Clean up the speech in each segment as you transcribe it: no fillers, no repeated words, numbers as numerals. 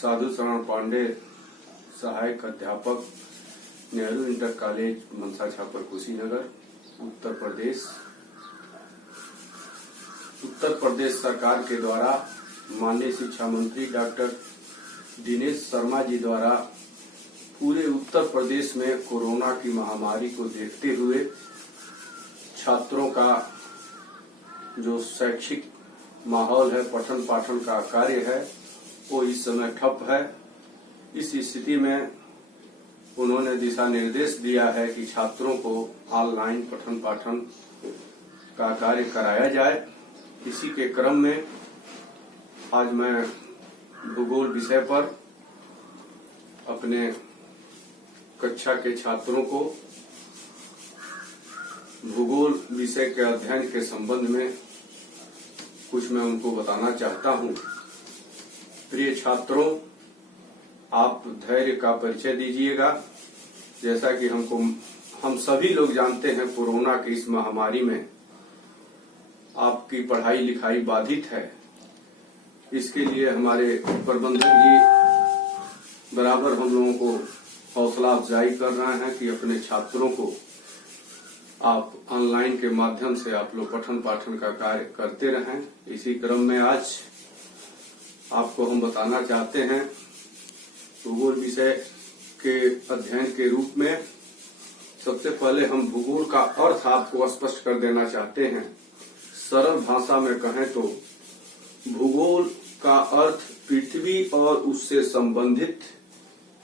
साधु शरण पांडे, सहायक अध्यापक, नेहरू इंटर कॉलेज मनसा छापर कुशीनगर, उत्तर प्रदेश सरकार के द्वारा माननीय शिक्षा मंत्री डॉक्टर दिनेश शर्मा जी द्वारा पूरे उत्तर प्रदेश में कोरोना की महामारी को देखते हुए छात्रों का जो शैक्षिक माहौल है, पठन पाठन का कार्य है, वो इस समय ठप है। इस स्थिति में उन्होंने दिशा निर्देश दिया है कि छात्रों को ऑनलाइन पठन पाठन का कार्य कराया जाए। इसी के क्रम में आज मैं भूगोल विषय पर अपने कक्षा के छात्रों को भूगोल विषय के अध्ययन के संबंध में कुछ मैं उनको बताना चाहता हूं। प्रिय छात्रों, आप धैर्य का परिचय दीजिएगा। जैसा कि हम सभी लोग जानते हैं, कोरोना की इस महामारी में आपकी पढ़ाई लिखाई बाधित है। इसके लिए हमारे प्रबंधक जी बराबर हम लोगों को हौसला अफजाई कर रहे हैं कि अपने छात्रों को आप ऑनलाइन के माध्यम से आप लोग पठन पाठन का कार्य करते रहें। इसी क्रम में आज आपको हम बताना चाहते हैं भूगोल विषय के अध्ययन के रूप में। सबसे पहले हम भूगोल का अर्थ आपको स्पष्ट कर देना चाहते हैं। सरल भाषा में कहें तो भूगोल का अर्थ पृथ्वी और उससे संबंधित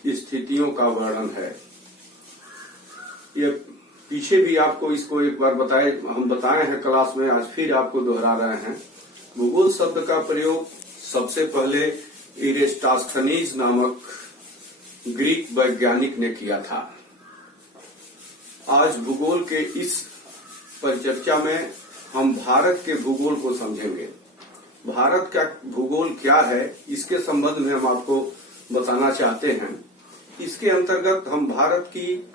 स्थितियों का वर्णन है। ये पीछे भी आपको इसको एक बार हम बताए हैं क्लास में, आज फिर आपको दोहरा रहे हैं। भूगोल शब्द का प्रयोग सबसे पहले इरेस्टोस्थनीज नामक ग्रीक वैज्ञानिक ने किया था। आज भूगोल के इस परिचर्चा में हम भारत के भूगोल को समझेंगे। भारत का भूगोल क्या है, इसके संबंध में हम आपको बताना चाहते हैं। इसके अंतर्गत हम भारत की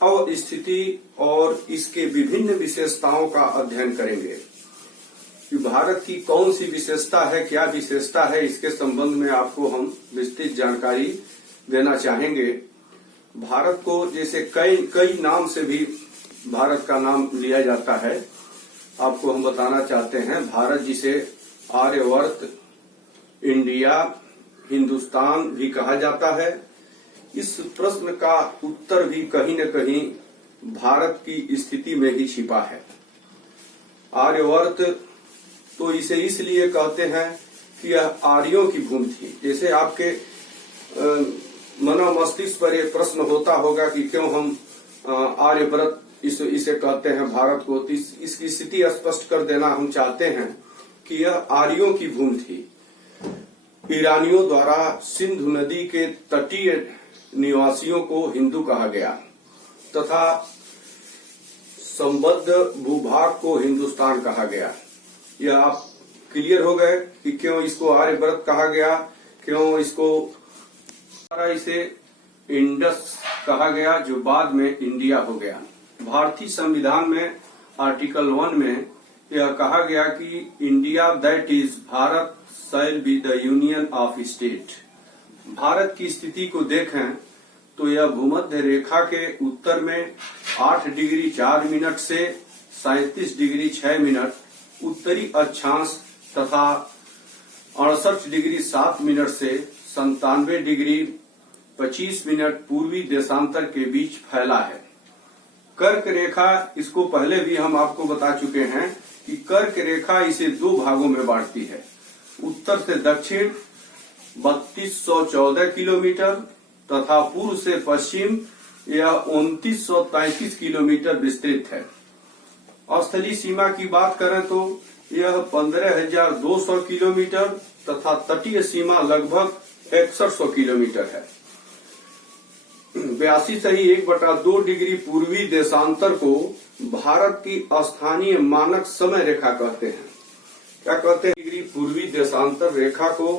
अवस्थिति और इसके विभिन्न विशेषताओं का अध्ययन करेंगे कि भारत की कौन सी विशेषता है, क्या विशेषता है, इसके संबंध में आपको हम विस्तृत जानकारी देना चाहेंगे। भारत को जैसे कई नाम से भी भारत का नाम लिया जाता है, आपको हम बताना चाहते हैं। भारत जिसे आर्यवर्त, इंडिया, हिंदुस्तान भी कहा जाता है। इस प्रश्न का उत्तर भी कहीं न कहीं भारत की स्थिति में ही छिपा है। आर्यवर्त तो इसे इसलिए कहते हैं कि यह आर्यों की भूमि थी। जैसे आपके मनो मस्तिष्क पर एक प्रश्न होता होगा कि क्यों हम आर्यव्रत इसे कहते हैं भारत को, तो इसकी स्थिति स्पष्ट कर देना हम चाहते हैं कि यह आर्यों की भूमि थी। ईरानियों द्वारा सिंधु नदी के तटीय निवासियों को हिंदू कहा गया तथा संबद्ध भूभाग को हिंदुस्तान कहा गया। यह आप क्लियर हो गए कि क्यों इसको आर्यव्रत कहा गया, क्यों इसे इंडस कहा गया, जो बाद में इंडिया हो गया। भारतीय संविधान में आर्टिकल 1 में यह कहा गया कि India that is Bharat shall be the union of state. Bharat की स्थिति को देखें तो यह भूमध्य रेखा के उत्तर में 8 डिग्री 4 मिनट से 37 डिग्री 6 मिनट उत्तरी अक्षांश तथा 68 डिग्री 7 मिनट से 97 डिग्री 25 मिनट पूर्वी देशांतर के बीच फैला है। कर्क रेखा, इसको पहले भी हम आपको बता चुके हैं कि कर्क रेखा इसे 2 भागों में बांटती है। उत्तर से दक्षिण 3214 किलोमीटर तथा पूर्व से पश्चिम यह 2933 किलोमीटर विस्तृत है। स्थलीय सीमा की बात करें तो यह 15200 किलोमीटर तथा तटीय सीमा लगभग 6100 किलोमीटर है। 82 सही 1/2 डिग्री पूर्वी देशांतर को भारत की स्थानीय मानक समय रेखा कहते हैं। क्या कहते हैं? डिग्री पूर्वी देशांतर रेखा को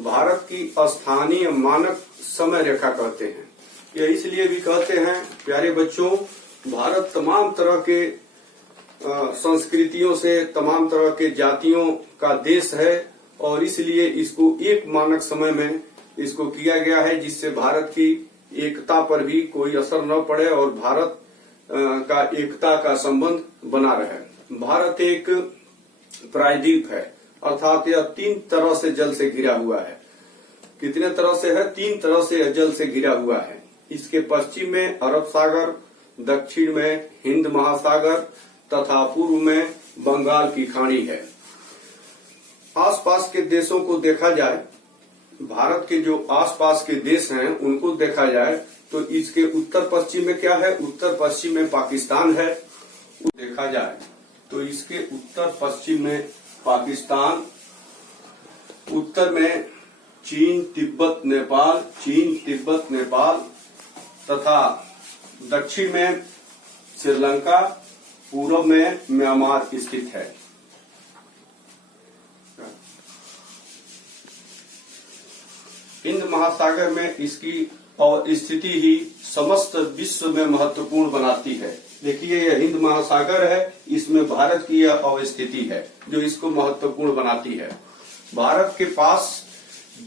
भारत की स्थानीय मानक समय रेखा कहते हैं। यह इसलिए भी कहते हैं प्यारे बच्चों, भारत तमाम तरह के संस्कृतियों से, तमाम तरह के जातियों का देश है और इसलिए इसको एक मानक समय में इसको किया गया है, जिससे भारत की एकता पर भी कोई असर न पड़े और भारत का एकता का संबंध बना रहे। भारत एक प्रायद्वीप है, अर्थात यह 3 तरह से जल से घिरा हुआ है। कितने तरह से है? 3 तरह से जल से घिरा हुआ है। इसके पश्चिम में अरब सागर, दक्षिण में हिंद महासागर तथा पूर्व में बंगाल की खाड़ी है। आसपास के देशों को देखा जाए, भारत के जो आसपास के देश हैं उनको देखा जाए तो इसके उत्तर पश्चिम में क्या है? उत्तर पश्चिम में पाकिस्तान है। देखा जाए तो इसके उत्तर पश्चिम में पाकिस्तान, उत्तर में चीन तिब्बत नेपाल तथा दक्षिण में श्रीलंका, पूर्व में म्यांमार स्थित है। हिंद महासागर में इसकी स्थिति ही समस्त विश्व में महत्वपूर्ण बनाती है। देखिए, यह हिंद महासागर है, इसमें भारत की यह अवस्थिति है जो इसको महत्वपूर्ण बनाती है। भारत के पास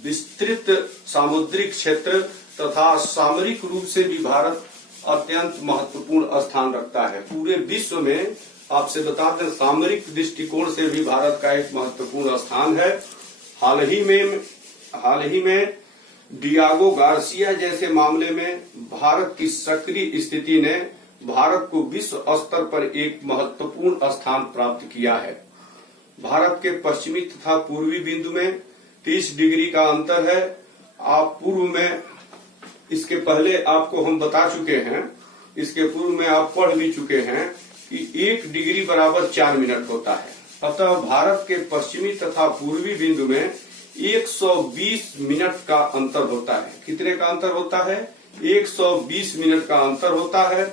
विस्तृत सामुद्रिक क्षेत्र तथा सामरिक रूप से भी भारत अत्यंत महत्वपूर्ण स्थान रखता है। पूरे विश्व में आपसे बता दें, सामरिक दृष्टिकोण से भी भारत का एक महत्वपूर्ण स्थान है। हाल ही में डियागो गार्सिया जैसे मामले में भारत की सक्रिय स्थिति ने भारत को विश्व स्तर पर एक महत्वपूर्ण स्थान प्राप्त किया है। भारत के पश्चिमी तथा पूर्वी बिंदु में 30 डिग्री का अंतर है। आप पूर्व में, इसके पहले आपको हम बता चुके हैं, इसके पूर्व में आप पढ़ भी चुके हैं कि 1 डिग्री बराबर 4 मिनट होता है। अतः भारत के पश्चिमी तथा पूर्वी बिंदु में 120 मिनट का अंतर होता है। कितने का अंतर होता है? 120 मिनट का अंतर होता है।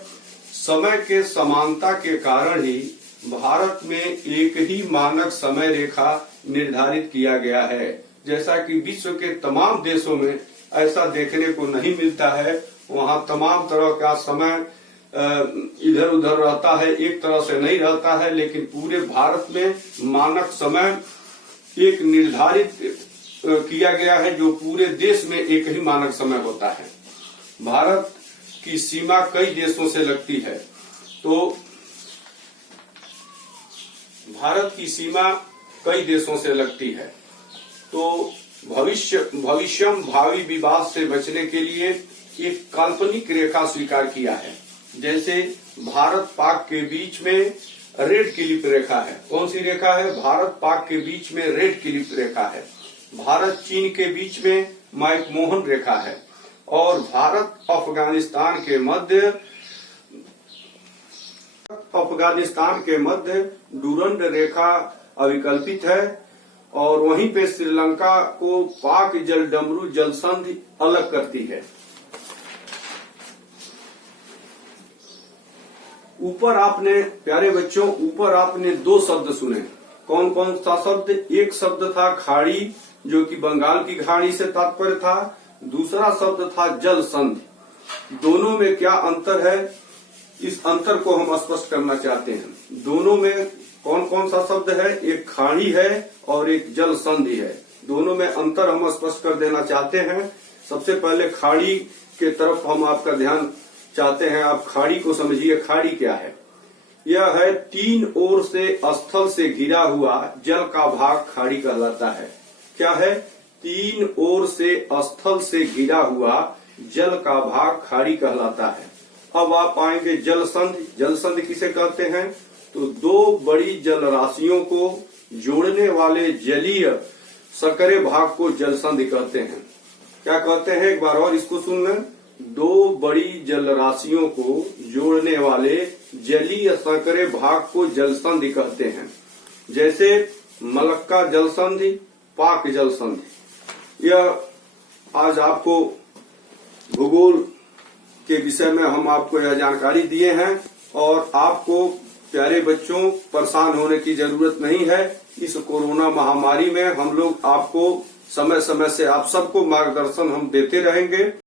समय के समानता के कारण ही भारत में एक ही मानक समय रेखा निर्धारित किया गया है, जैसा कि विश्व के तमाम देशों में ऐसा देखने को नहीं मिलता है। वहाँ तमाम तरह का समय इधर उधर रहता है, एक तरह से नहीं रहता है, लेकिन पूरे भारत में मानक समय एक निर्धारित किया गया है जो पूरे देश में एक ही मानक समय होता है। भारत की सीमा कई देशों से लगती है, तो भारत की सीमा कई देशों से लगती है, तो भावी विवाद से बचने के लिए एक काल्पनिक रेखा स्वीकार किया है। जैसे भारत पाक के बीच में रेड क्लिप रेखा है। कौन सी रेखा है? भारत पाक के बीच में रेड क्लिप रेखा है। भारत चीन के बीच में मैकमोहन रेखा है और भारत अफगानिस्तान के मध्य डूरंड रेखा अविकल्पित है और वहीं पे श्रीलंका को पाक जलडमरू जलसंधि अलग करती है। ऊपर आपने, प्यारे बच्चों, ऊपर आपने 2 शब्द सुने। कौन कौन सा शब्द? एक शब्द था खाड़ी, जो कि बंगाल की खाड़ी से तात्पर्य था। दूसरा शब्द था जल संधि। दोनों में क्या अंतर है, इस अंतर को हम स्पष्ट करना चाहते हैं। दोनों में कौन कौन सा शब्द है? एक खाड़ी है और एक जल संधि है। दोनों में अंतर हम स्पष्ट कर देना चाहते हैं। सबसे पहले खाड़ी के तरफ हम आपका ध्यान चाहते हैं। आप खाड़ी को समझिए। खाड़ी क्या है? यह है 3 ओर से स्थल से घिरा हुआ जल का भाग खाड़ी कहलाता है। क्या है? 3 ओर से स्थल से घिरा हुआ जल का भाग खाड़ी कहलाता है। अब आप आएंगे जल संधि। जल संधि किसे कहते हैं? तो 2 बड़ी जल राशियों को जोड़ने वाले जलीय सकरे भाग को जल संधि कहते हैं। क्या कहते हैं? एक बार और इसको सुन लें। 2 बड़ी जल राशियों को जोड़ने वाले जलीय सकरे भाग को जल संधि कहते हैं। जैसे मलक्का जल संधि, पाक जल संधि। यह आज आपको भूगोल के विषय में हम आपको यह जानकारी दिए हैं और आपको प्यारे बच्चों परेशान होने की जरूरत नहीं है। इस कोरोना महामारी में हम लोग आपको समय समय से आप सबको मार्गदर्शन हम देते रहेंगे।